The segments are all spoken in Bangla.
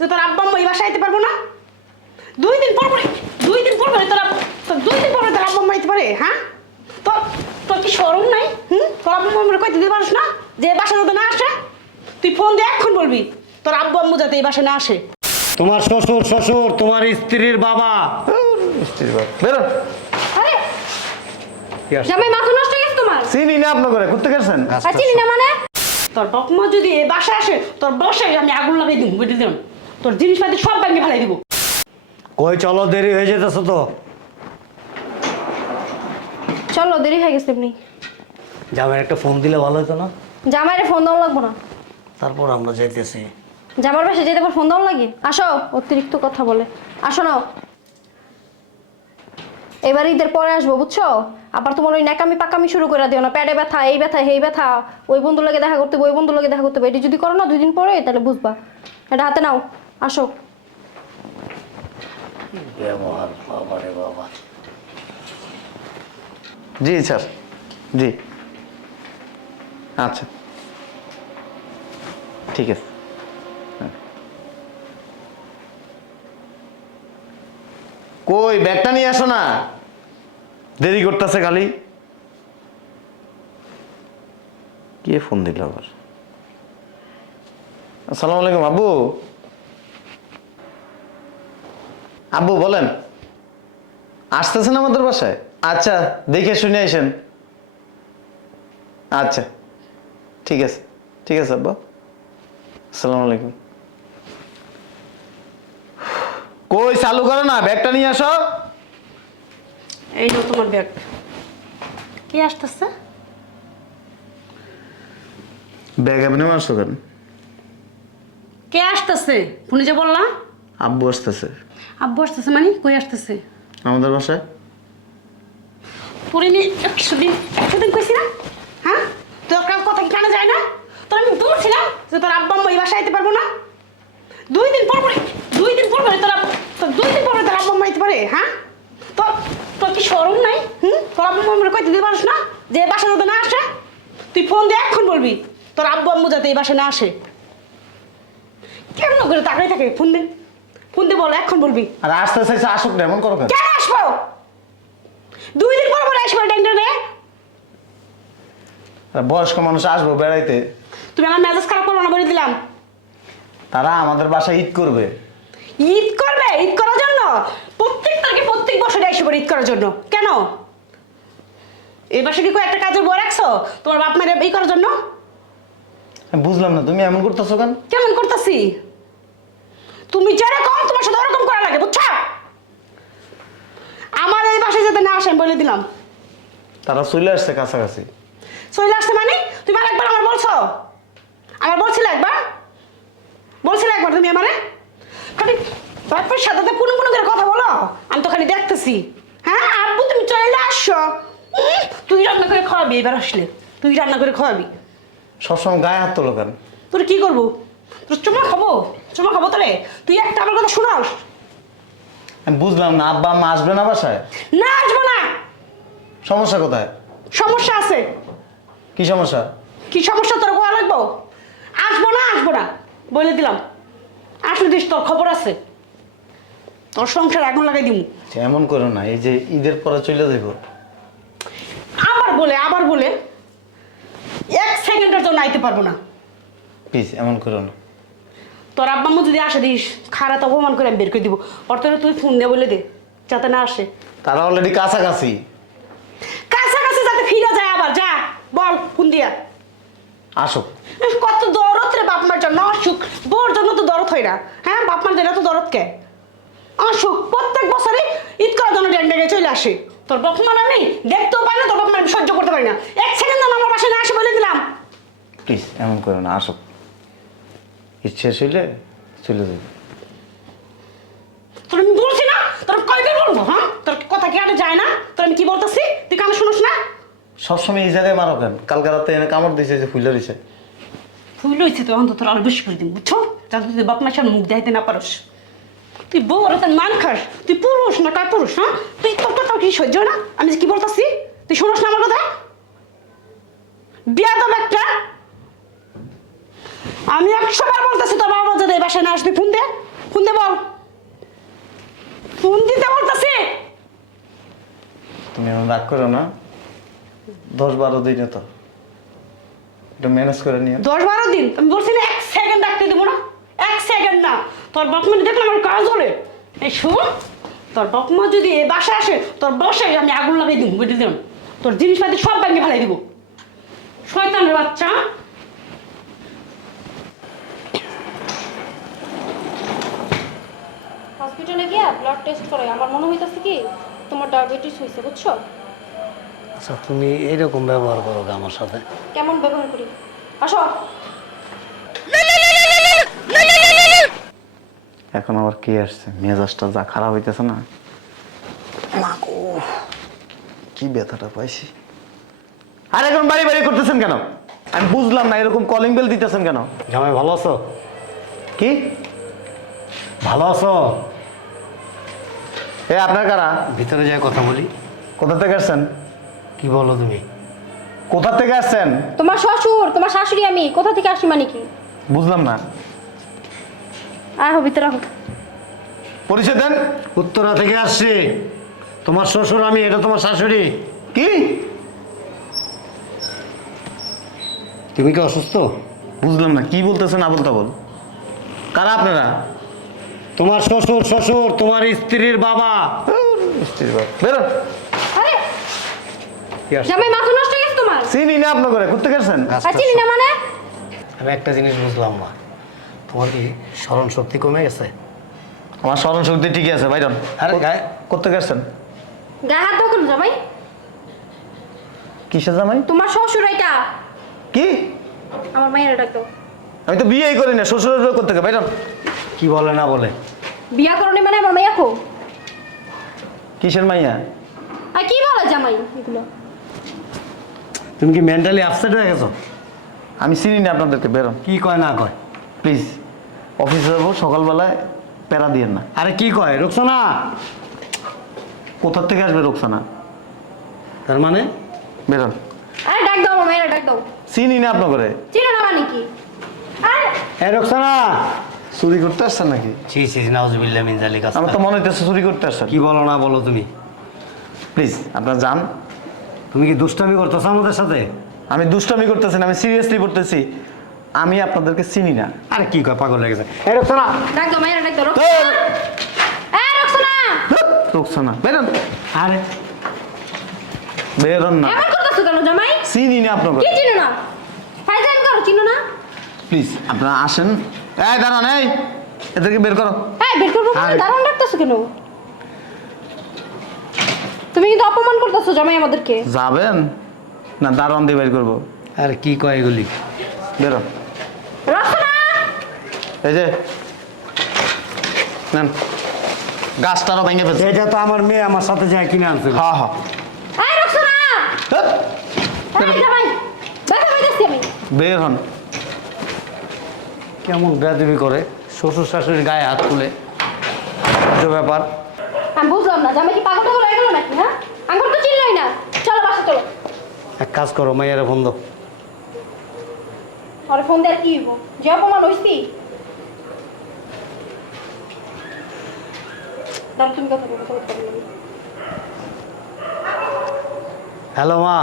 যে তোর আব্বা আম্মা এই বাসায় আইতে পারব না? দুই দিন পর পরে দুই দিন পর পরে তোর তোর দুই দিন পর পরে তোর আব্বা আম্মা আইতে পারে হ্যাঁ? তোর তোর কি সরম নাই? হুম? তোর আব্বা আম্মা কইতে দিতে পারিস না? যে এই বাসা যাতে না আসে তুই ফোন দিয়ে এখন বলবি তোর আব্বু আম্মু যাতে এই বাসায় না আসে। তোমার শ্বশুর শ্বশুর তোমার স্ত্রীর বাবা। স্ত্রীর বাপ বেরো। আরে? জামাই মাথা নষ্ট হয়ে গেছে তোমার? চিনি না আপনার করে ঘুরতে গেছেন? আর চিনি না মানে? তোর বাপ মা যদি এই বাসায় আসে তোর বাসায় আমি আগুন লাগাই দিব বুঝলি তোর জিনিসপাতি সব ভেঙে ফেলাই দিব। কই চলো দেরি হয়ে যেতেছো তো। চলো দেরি হয়ে গেছে এমনি। যাবেন একটা ফোন দিলে ভালো হতো না? জামাইরে ফোন দেওয়া লাগবো না। তারপর আমরা যাইতেছি। জামার বাসে যেতে পর ফোন দেওয়া লাগে? আসো অতিরিক্ত কথা বলে। আসো নাও। এবার ঈদের পরে আসব বুঝছ? আবার তোমার ওই ন্যাকামি পাকামি শুরু করে দিও না। প্যাডে ব্যথা এই ব্যথা এই ব্যথা। ওই বন্ধু লাগে দেখা করতে হবে, ওই বন্ধু লাগে দেখা করতে হবে। এটি যদি করো না দুই দিন পরে তাহলে বুঝবা। এটা হাতে নাও। আসো। ব্যবহার বাবা রে বাবা। জি স্যার। জি। আচ্ছা। ঠিক আছে। হ্যাঁ। কই ব্যাগটা নিয়ে আসো না। দেরি করতেছে খালি। কে ফোন দিল আবার? আসসালামু আলাইকুম আব্বু। আব্বু বলেন। আসতেছেন আমাদের বাসায়? আচ্ছা দেখে শুনে আসেন। আচ্ছা ঠিক আছে ঠিক আছে আব্বা। আসসালামু আলাইকুম। কই চালু করো না ব্যাগটা নিয়ে আসো। এই নো তোমার ব্যাগ। কে আসতেছে? ব্যাগ আপনি আসছো কেন? কে আসতেছে? ফোনে যে বললাম। আব্বু আসতেছে। আব্বু আসতেছে মানে? কই আসতেছে? আমাদের বাসায়? পরিনি একশো দিন একশো দিন কইছি না? হ্যাঁ? তোর কার কথা কি কানে যায় না? তোর আমি বলছিলাম যে তোর আব্বা আম্মা এই বাসায় আইতে পারব না। দুই দিন পর পরে দুই দিন পর পরে তোর তোর দুই দিন পর পরে তোর আব্বা আম্মা আইতে পারে হ্যাঁ? তোর তোর কি সরম নাই? হুম? তোর আব্বা আম্মা কইতে দিতে পারিস না? যে এই বাসা যাতে না আসে তুই ফোন দিয়ে এখন বলবি তোর আব্বু আম্মু যাতে এই বাসায় না আসে। কেমন করে তাকাই থাকে ফোন দে। ফোন দিয়ে বল এখন বলবি। আর আসতে চাইছে আসুক না এমন করো কেন? কেন আসব? দুই দিন পর পর আসব আর বয়স্ক মানুষ আসব বেড়াইতে। তুমি আমার মেজাজ খারাপ করব না বলে দিলাম। তারা আমাদের বাসায় ঈদ করবে। ঈদ করবে? ঈদ করার জন্য? প্রত্যেক তারিখে প্রত্যেক বছরে এসে পড়ে ঈদ করার জন্য। কেন? এই বছর কি একটা কাজের বই রাখছো? তোমার বাপ মায়ের এই করার জন্য? আমি বুঝলাম না তুমি এমন করতেছো কেন? কেমন করতেছি? তুমি যেরকম তোমার সাথে ওরকম করা লাগে বুঝছ? আমার এই বাসায় যাতে না আসে আমি বলে দিলাম। তারা চলে আসছে কাছাকাছি। চলে আসছে মানে? তুমি আর একবার আমার বলছো? আমার বলছিলে একবার? বলছিলে একবার তুমি আমারে? খালি বাপের সাথে তো পুনঃ পুনঃ করে কথা বলো। আমি তো খালি দেখতেছি। হ্যাঁ আব্বু তুমি চলে আসছো। তুই রান্না করে খাওয়াবি এবার আসলে। তুই রান্না করে খাওয়াবি। সবসময় গায়ে হাত তোলো কেন? তোর কি করব? চুমা খাব চুমা খাব তোরে তুই একটা আমার কথা শোনাস। আমি বুঝলাম না আব্বা আম্মা আসবে না বাসায়? না আসব না। সমস্যা কোথায়? সমস্যা আছে। কি সমস্যা? কি সমস্যা তোর কোয়া লাগবো? আসব না আসব না। বলে দিলাম। আসলে দিস তোর খবর আছে। তোর সংসার আগুন লাগাই দিমু। এমন করো না এই যে ঈদের পরে চলে যাইব। আবার বলে আবার বলে এক সেকেন্ডের জন্য আইতে পারব না। প্লিজ এমন করো না। তোর আব্বাম্মু যদি আসে দিস খারাপ অপমান করে আমি বের করে দিব। তোরে তুই ফোন দে বলে দে যাতে না আসে। তারা অলরেডি কাছাকাছি। কাছাকাছি যাতে ফিরে যায় আবার যা বল ফোন দিয়া। আসো। কত দরদ রে বাপ মার জন্য অসুখ। বোর জন্য তো দরদ হয় না। হ্যাঁ বাপ মার জন্য তো দরদ কে? অসুখ প্রত্যেক বছরে ঈদ করার জন্য ডেন্ডে চলে আসে। তোর বাপ মার আমি দেখতেও পারি না তোর বাপ মার সহ্য করতে পারি না। এক সেকেন্ড আমার পাশে না আসে বলে দিলাম। প্লিজ এমন করো না আসুক ইচ্ছে হইলে চলে যাবে। তোর আমি বলছি না? তোর কয়বার বলব হ্যাঁ? তোর কথা কি আরে যায় না? তোর আমি কি বলতেছি? তুই কানে শুনোস না? সবসময় এই জায়গায় মারো কেন? কালকে রাতে এনে কামড় দিছে যে ফুলে দিছে ভুল হয়েছে তো অন্তত আরও বেশি করে দিন বুঝছ? যাতে তুই বাপ সামনে মুখ দেখাইতে না পারস। তুই বউ আর তোর মান খাস তুই পুরুষ না কার পুরুষ হ্যাঁ? তুই তোর কি সহ্য না? আমি যে কি বলতেছি? তুই শুনোস না আমার কথা? বিয়া তো একটা আমি একশো বার বলতেছি? তোর বাবা যদি এই বাসায় না আসবি ফোন দে। ফোন দে বল। ফোন দিতে বলতেছে। তুমি এমন রাগ করো না। দশ বারো দিনে তো। একটু ম্যানেজ করে নিয়ে দশ বারো দিন? আমি বলছি না এক সেকেন্ড রাখতে দেবো না। এক সেকেন্ড না। তোর বাপ মা দেখলে আমার কাজ হলে এই শোন তোর বাপ মা যদি এ বাসায় আসে তোর বাসায় আমি আগুন লাগিয়ে দিব বুঝলি তোর জিনিসপাতি সব ভেঙে ফেলাই দিব। শয়তানের বাচ্চা। হসপিটালে গিয়া ব্লাড টেস্ট করে আমার মনে হইতাছে কি তোমার ডায়াবেটিস হয়েছে বুঝছ? আচ্ছা তুমি এইরকম ব্যবহার করো গো আমার সাথে? কেমন ব্যবহার করি? আসো। এখন আবার কি আসছে? মেজাজটা যা খারাপ হইতেছে না? কি ব্যথাটা পাইছি? আর এখন বাড়ি বাড়ি করতেছেন কেন? আমি বুঝলাম না এরকম কলিং বেল দিতেছেন কেন? জামাই ভালো আছো? কি? ভালো আছো? এ আপনার কারা? ভিতরে যাই কথা বলি। কোথা থেকে আসছেন? কি বলো তুমি? কোথা থেকে আসছেন? তোমার শ্বশুর তোমার শাশুড়ি আমি কোথা থেকে আসি মানে কি? বুঝলাম না। আয় হো ভিতরে আহো পরিচয় দেন। উত্তরা থেকে আসছি। তোমার শ্বশুর আমি এটা তোমার শাশুড়ি। কি? তুমি কি অসুস্থ? বুঝলাম না কি বলতেছেন আবল তাবল কারা আপনারা? তোমার শ্বশুর শ্বশুর তোমার স্ত্রীর বাবা। বেরো। আরে জামাই মাথা নষ্ট হয়ে গেছে তোমার? চিনি না আপনার করে ঘুরতে গেছেন? চিনি না মানে? আমি একটা জিনিস বুঝলাম না। তোমার কি স্মরণ শক্তি কমে গেছে? আমার স্মরণ শক্তি ঠিকই আছে ভাইজন আরে গায়ে- করতে গেছেন গায়ে হাত দাও জামাই? কিসের জামাই? তোমার শ্বশুর এটা। কি? আমার মায়ের ডাক দাও আমি তো বিয়েই করি না শ্বশুরের করতে কি বলে না বলে? বিয়া করনি মানে আমার মাইয়া খো কিসের মাইয়া? আর কি বলে জামাই এগুলো? তুমি কি মেন্টালি আপসেট হয়ে গেছো? আমি চিনি না আপনাদেরকে বেরোন কি কয় না কয়? প্লিজ অফিসে যাব সকালবেলায় প্যারা দিয়েন না। আরে কি কয় রুকসানা? কোথার থেকে আসবে রোকসানা? তার মানে? বেরোন আরে ডাক দাও মায়ের ডাক দাও। চিনি না আপনার করে চিনো না মানে কি? আরে এ রুকসানা! চুরি করতে আসছেন নাকি? ছি ছি নাউজুবিল্লাহ মিন জালিকা আমার তো মনে হইতেছে চুরি করতে আসছেন। কি বলো না বলো তুমি? প্লিজ আপনারা যান। তুমি কি দুষ্টামি করতেছো আমাদের সাথে? আমি দুষ্টামি করতেছি না আমি সিরিয়াসলি করতেছি আমি আপনাদেরকে চিনি না। আরে কি কয় পাগল হয়ে গেছে। এ রুকসানা! ডাক দাও মায়ের ডাক দাও ধুর! এ রক্সনা! রোকসানা। আরে। বেরোন না। এমন করতেছো কেন জামাই? চিনি না আপনার কি চিনো না? ফাইজান করো চিনো না? প্লিজ আপনারা আসেন। এই দাঁড়ান এই। এদেরকে বের করো। এই বের করব কেন আরে। দারুণ ডাকতেছো কেন? তুমি কিন্তু অপমান করতেছো জামাই আমাদেরকে। যাবেন? না দারোয়ান দিয়ে বের করব। আরে কি কয় এগুলি? বেরো। এই যে নেন। গাছটারও ভেঙে ফেলছে। এটা তো আমার মেয়ে আমার সাথে যায় কিনে আনছিল হ্যাঁ হ্যাঁ। এই রক্সনা এই জামাই দেখা হইতেছি আমি। বের হন। কেমন বেদবি করে? শ্বশুর শাশুড়ির গায়ে হাত তুলে। যে ব্যাপার। আমি বুঝলাম না জামাই কি পাগল টাগল হয়ে গেল নাকি হ্যাঁ? আঙ্গুর তো চিনলই না। চলো বাসা চলো। এক কাজ করো মাইয়ারে বন্ধ আরে ফোন দিয়ে আর কি হইব? যে অপমান হইছি। দাঁড়া তুমি কথা বলো কথা বলো। হ্যালো মা।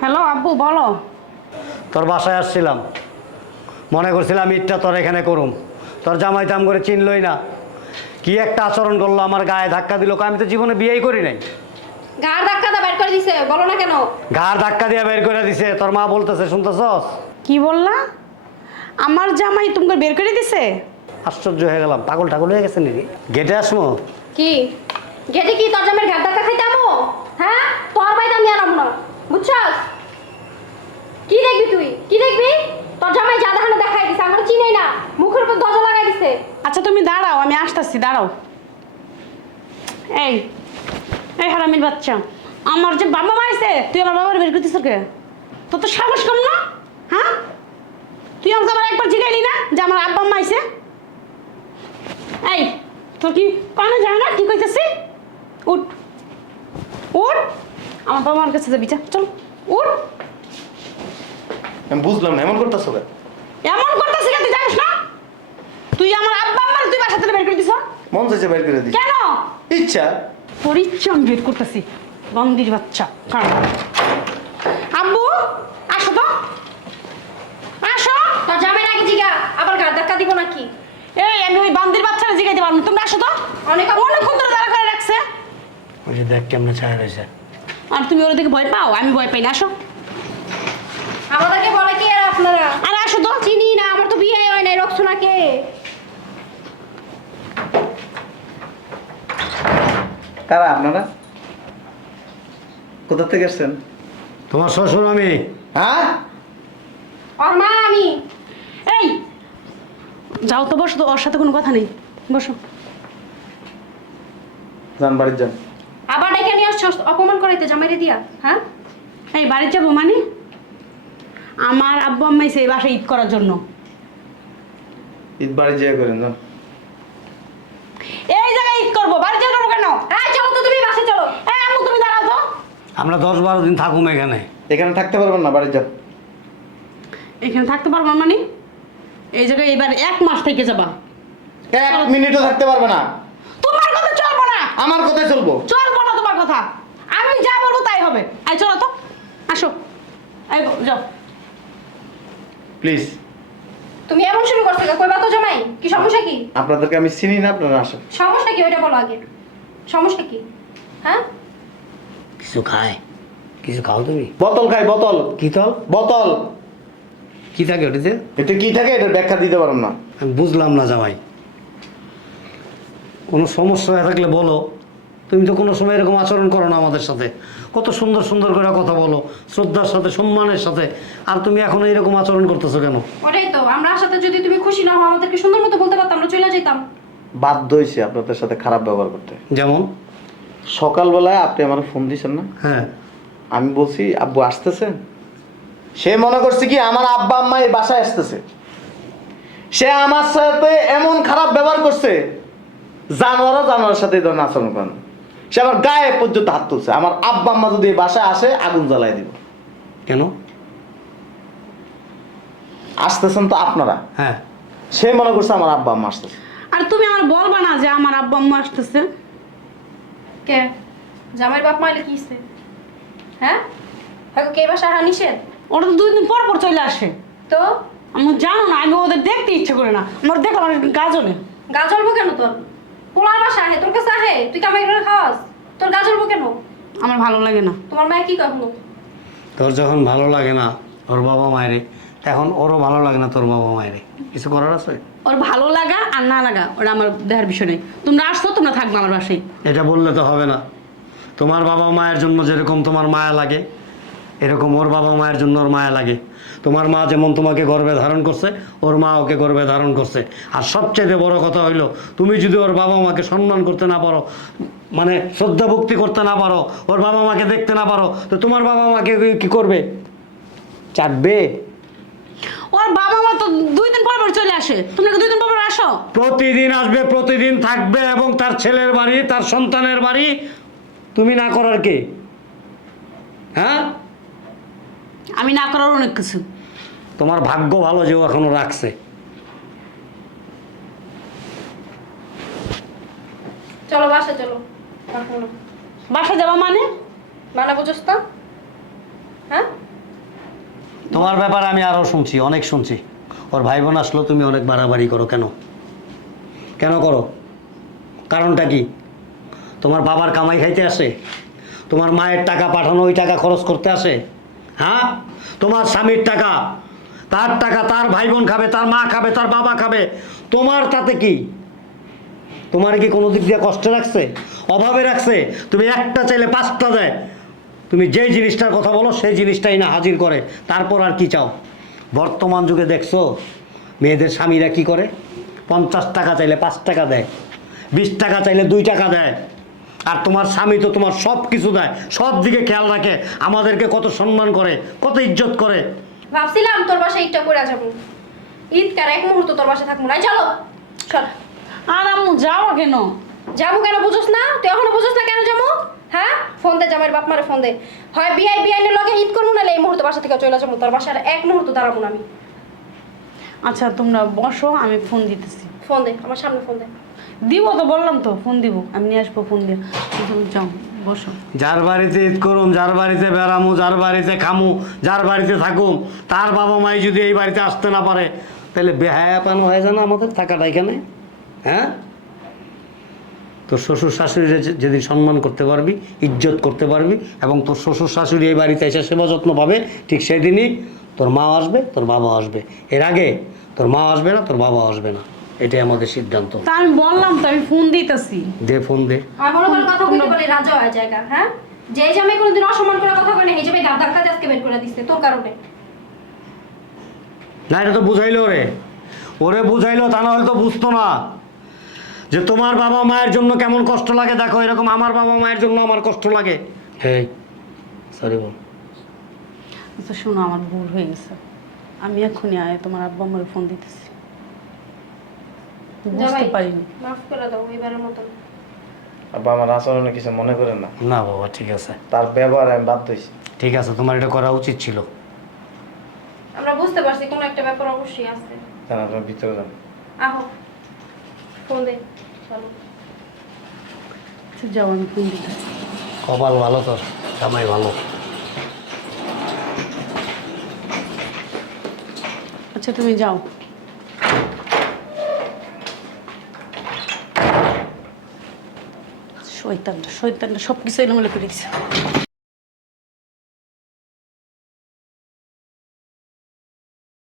হ্যালো আব্বু বলো। তোর বাসায় আসছিলাম। মনে করছিলাম ইটটা তোর এখানে করুম। তোর জামাই দাম করে চিনলই না। কি একটা আচরণ করল আমার গায়ে ধাক্কা দিল আমি তো জীবনে বিয়েই করি নাই। গার ধাক্কা দা বের করে দিছে বলো না কেন? গার ধাক্কা দিয়ে বের করে দিছে তোর মা বলতেছে শুনতেছস? কি বললা? আমার জামাই তোমাকে বের করে দিছে? আশ্চর্য হয়ে গেলাম পাগল টাগল হয়ে গেছে নাকি? গেটে আসমো? কি? গেটে কি তোর জামের ঘাট ধাক্কা খাইতে আমো? হ্যাঁ? তোর বাইতে আমি আরাম না। বুঝছস? কি দেখবি তুই? কি দেখবি? তোর জামাই দেখাই দিছে আমার চিনেই না। মুখের উপর দজা লাগাই দিছে। আচ্ছা তুমি দাঁড়াও, আমি আসতেছি, দাঁড়াও। এই এই হারামির বাচ্চা, আমার যে বাবা মা আছে তুই আমার বাবার বের করতেছ কে? তোর তো সাহস কম না? হ্যাঁ? তুই আমাকে আবার একবার জিগাইলি না যে আমার আব্বা মা আছে এই, তোর কি কানে যায় না? কি কইতেছি? উঠ। উঠ। আমার বাবা মার কাছে যাবি, যা, চল। উঠ। আমি বুঝলাম না এমন করতেছো এমন করতেছি তুই জানিস না? তুই আমার আব্বা আমার তুই বাসা থেকে বের করে মন চাইছে বাইর করে দিই। কেন? ইচ্ছা? তোর ইচ্ছা আমি বের করতেছি বন্দির বাচ্চা কারণ আব্বু আসো তো। আসো। তোর জামাই আগে জিগা আবার ঘাট ধাক্কা দিব নাকি? এই আমি ওই বান্দির বাচ্চারা জিগাইতে পারব না। তোমরা আসো তো। অনেক অনেকক্ষণ ধরে দাঁড়া করে রাখছে। ওই যে দেখ কেমনে ছায়া রয়েছে। আর তুমি ওর দিকে ভয় পাও? আমি ভয় পাই না আসো। আমাদেরকে বলে কি আর আপনারা? আরে আসো তো। চিনি না আমার তো বিয়ে হয় নাই রক্সোনাকে কারা আপনারা? কোথা থেকে এসছেন? তোমার শ্বশুর আমি। হ্যাঁ? ওর মা আমি। এই যাও তো বসো তো ওর সাথে কোনো কথা নেই। বসো। যান বাড়ির যান। আবার ডেকে নিয়ে আসছো অপমান করাইতে জামাইরে দিয়া হ্যাঁ? এই বাড়ি যাব মানে? আমার আব্বু আম্মাই সেই বাসায় ঈদ করার জন্য। ঈদ বাড়ি যেয়ে করেন যান। এই জায়গায় ঈদ করব বাড়ি যেয়ে করব কেন? হ্যাঁ চলো তো তুমি বাসে চলো। এই আম্মু তুমি দাঁড়াও তো। আমরা দশ বারো দিন থাকুম এখানে। এখানে থাকতে পারবেন না বাড়ির যান। এখানে থাকতে পারব মানে? এই জায়গায় এবার এক মাস থেকে যাবা। এক মিনিটও থাকতে পারবে না। তোমার কথা চলবো না। আমার কথাই চলবো। চলবো না তোমার কথা। আমি যা বলব তাই হবে। এই চলো তো। আসো। এই গো, যাও। প্লিজ। তুমি এমন শুরু করছ কেন? কইবা তো জামাই? কি সমস্যা কি? আপনাদেরকে আমি চিনি না আপনারা আসেন। সমস্যা কি? ওইটা বলো আগে। সমস্যা কি? হ্যাঁ? কিছু খায়? কিছু খাও তুমি? বোতল খাই বোতল। কি তল বোতল। কি থাকে ওটাতে এটা কি থাকে? এটা ব্যাখ্যা দিতে পারলাম না। আমি বুঝলাম না জামাই। কোনো সমস্যা হয়ে থাকলে বলো। তুমি তো কোনো সময় এরকম আচরণ করো না আমাদের সাথে। কত সুন্দর সুন্দর করে কথা বলো শ্রদ্ধার সাথে সম্মানের সাথে। আর তুমি এখন এইরকম আচরণ করতেছো কেন? ওটাই তো আমরা সাথে যদি তুমি খুশি না হও আমাদেরকে সুন্দর মতো বলতে পারতাম আমরা চলে যেতাম বাধ্য হয়েছে আপনাদের সাথে খারাপ ব্যবহার করতে। যেমন? সকালবেলায় আপনি আমার ফোন দিয়েছেন না? হ্যাঁ। আমি বলছি আব্বু আসতেছে? সে মনে করছে কি আমার আব্বা আম্মা এই বাসায় আসতেছে। সে আমার সাথে এমন খারাপ ব্যবহার করছে জানোয়ারও জানোয়ারের সাথে এই ধরনের আচরণ করেন সে আমার গায়ে পর্যন্ত হাত তুলছে। আমার আব্বা আম্মা যদি বাসায় আসে আগুন জ্বালাই দিব। কেন? আসতেছেন তো আপনারা। হ্যাঁ। সে মনে করছে আমার আব্বা আম্মা আসতেছে। আর তুমি আমার বলবা না যে আমার আব্বু আম্মু আসতেছে? কে? জামাইয়ের বাপ মাইলে কি হইছে? হ্যাঁ? হ্যাঁ কে বাসা হারা নিষেধ? ওরা তো দুই দিন পর পর চলে আসে। তো? আমি জানো না আমি ওদের দেখতে ইচ্ছে করে না। আমার দেখলাম আমার গা জ্বলে গা জ্বলবো কেন তোর? পোলার বাসা আহে তোর কাছে আহে? তুই কামাই করে খাওয়াস? তোর গা জ্বলবো কেন? আমার ভালো লাগে না। তোমার মায়ে কি কখনো? তোর যখন ভালো লাগে না ওর বাবা মায়েরে এখন ওরও ভালো লাগে না তোর বাবা মায়েরে। কিছু করার আছে? ওর ভালো লাগা আর না লাগা ওটা আমার দেখার বিষয় নেই। তোমরা আসছো তোমরা থাকবে আমার বাসায়। এটা বললে তো হবে না। তোমার বাবা মায়ের জন্য যেরকম তোমার মায়া লাগে এরকম ওর বাবা মায়ের জন্য ওর মায়া লাগে। তোমার মা যেমন তোমাকে গর্বে ধারণ করছে ওর মা ওকে গর্বে ধারণ করছে। আর সবচেয়ে বড় কথা হইল তুমি যদি ওর বাবা মাকে সম্মান করতে না পারো মানে শ্রদ্ধা ভক্তি করতে না পারো ওর বাবা মাকে দেখতে না পারো তো তোমার বাবা মাকে কি করবে? চাটবে? ওর বাবা মা তো দুই দিন পর পর চলে আসে। তোমরা কি দুই দিন পর পর আসো। প্রতিদিন আসবে প্রতিদিন থাকবে এবং তার ছেলের বাড়ি তার সন্তানের বাড়ি তুমি না করার কে? হ্যাঁ? আমি না করার অনেক কিছু। তোমার ভাগ্য ভালো যে ও এখনও রাখছে। চলো বাসা চলো। বাসায় যাবা মানে? মানে বুঝোস তো? হ্যাঁ? তোমার ব্যাপারে আমি আরও শুনছি অনেক শুনছি। ওর ভাই বোন আসলো তুমি অনেক বাড়াবাড়ি করো কেন? কেন করো? কারণটা কি? তোমার বাবার কামাই খাইতে আসে? তোমার মায়ের টাকা পাঠানো ওই টাকা খরচ করতে আসে? হ্যাঁ? তোমার স্বামীর টাকা, তার টাকা তার ভাই বোন খাবে, তার মা খাবে, তার বাবা খাবে। তোমার তাতে কি? তোমার কি কোনো দিক দিয়ে কষ্ট রাখছে? অভাবে রাখছে? তুমি একটা চাইলে পাঁচটা দেয়। তুমি যেই জিনিসটার কথা বলো, সেই জিনিসটাই না হাজির করে। তারপর আর কি চাও? বর্তমান যুগে দেখছ, মেয়েদের স্বামীরা কি করে? পঞ্চাশ টাকা চাইলে পাঁচ টাকা দেয়, বিশ টাকা চাইলে দুই টাকা দেয়। আর তোমার স্বামী তো তোমার সব কিছু দেয় সব দিকে খেয়াল রাখে আমাদেরকে কত সম্মান করে কত ইজ্জত করে। ভাবছিলাম তোর বাসায় ঈদটা করে যাব ঈদ কার এক মুহূর্ত তোর বাসায় থাকব না। চলো চল আর আম্মু যাও কেন? যাব কেন বুঝোস না? তুই এখনও বুঝোস না কেন যাব? হ্যাঁ? ফোন দে জামাইয়ের বাপ মারে ফোন দে। হয় বিআই বিআইনের লগে ঈদ করব না এই মুহূর্তে বাসা থেকে চলে যাব। তোর বাসায় আর এক মুহূর্ত দাঁড়াবো না আমি। আচ্ছা তোমরা বসো আমি ফোন দিতেছি। ফোন দে আমার সামনে ফোন দে। দিব তো, বললাম তো, ফোন দিব। আমি নিয়ে আসব, ফোন দিয়ে। বসো। যার বাড়িতে ঈদ করুম, যার বাড়িতে বেড়ামু, যার বাড়িতে খামু, যার বাড়িতে থাকুম, তার বাবা মাই যদি এই বাড়িতে আসতে না পারে, তাহলে বেহায়া পানো হয়ে যায় না আমাদের থাকাটা এখানে? হ্যাঁ? তোর শ্বশুর শাশুড়ি যেদিন সম্মান করতে পারবি, ইজ্জত করতে পারবি, এবং তোর শ্বশুর শাশুড়ি এই বাড়িতে এসে সেবা যত্ন পাবে, ঠিক সেদিনই তোর মা আসবে, তোর বাবা আসবে। এর আগে তোর মা আসবে না, তোর বাবা আসবে না। এটাই আমাদের সিদ্ধান্ত। তা আমি বললাম তো আমি ফোন দিতেছি। দে ফোন দে। আমার মনে করে কথা বলতে বলে রাজা হয় জায়গা হ্যাঁ? যে জামাই কোনোদিন অসম্মান করে কথা বলে হিসেবে গাদ ধাক্কা দিয়ে আজকে বের করে দিচ্ছে তোর কারণে। না এটা তো বুঝাইলো ওরে। ওরে বুঝাইলো তা না হলে তো বুঝতো না। যে তোমার বাবা মায়ের জন্য কেমন কষ্ট লাগে দেখো এরকম আমার বাবা মায়ের জন্য আমার কষ্ট লাগে। হ্যাঁ সরি বল। আচ্ছা শোনো আমার ভুল হয়ে গেছে। আমি এক্ষুনি আয় তোমার আব্বা আমার ফোন দিতেছি। বুঝতে পারিনি। মাফ করে দাও এবারের মতন। আব্বা আমার আচরণে কিছু মনে করেন না। না বাবা ঠিক আছে। তার ব্যবহার আমি ঠিক আছে তোমার এটা করা উচিত ছিল। আমরা বুঝতে পারছি কোনো একটা ব্যাপার অবশ্যই আছে। জান আপনার ভিতরে যান। আহো ফোন দে। চলো। আচ্ছা যাও আমি ফোন দিতেছি কপাল ভালো তোর জামাই ভালো। আচ্ছা তুমি যাও। শৈতানটা শৈতানটা সব কিছু এলোমেলো করে দিছে।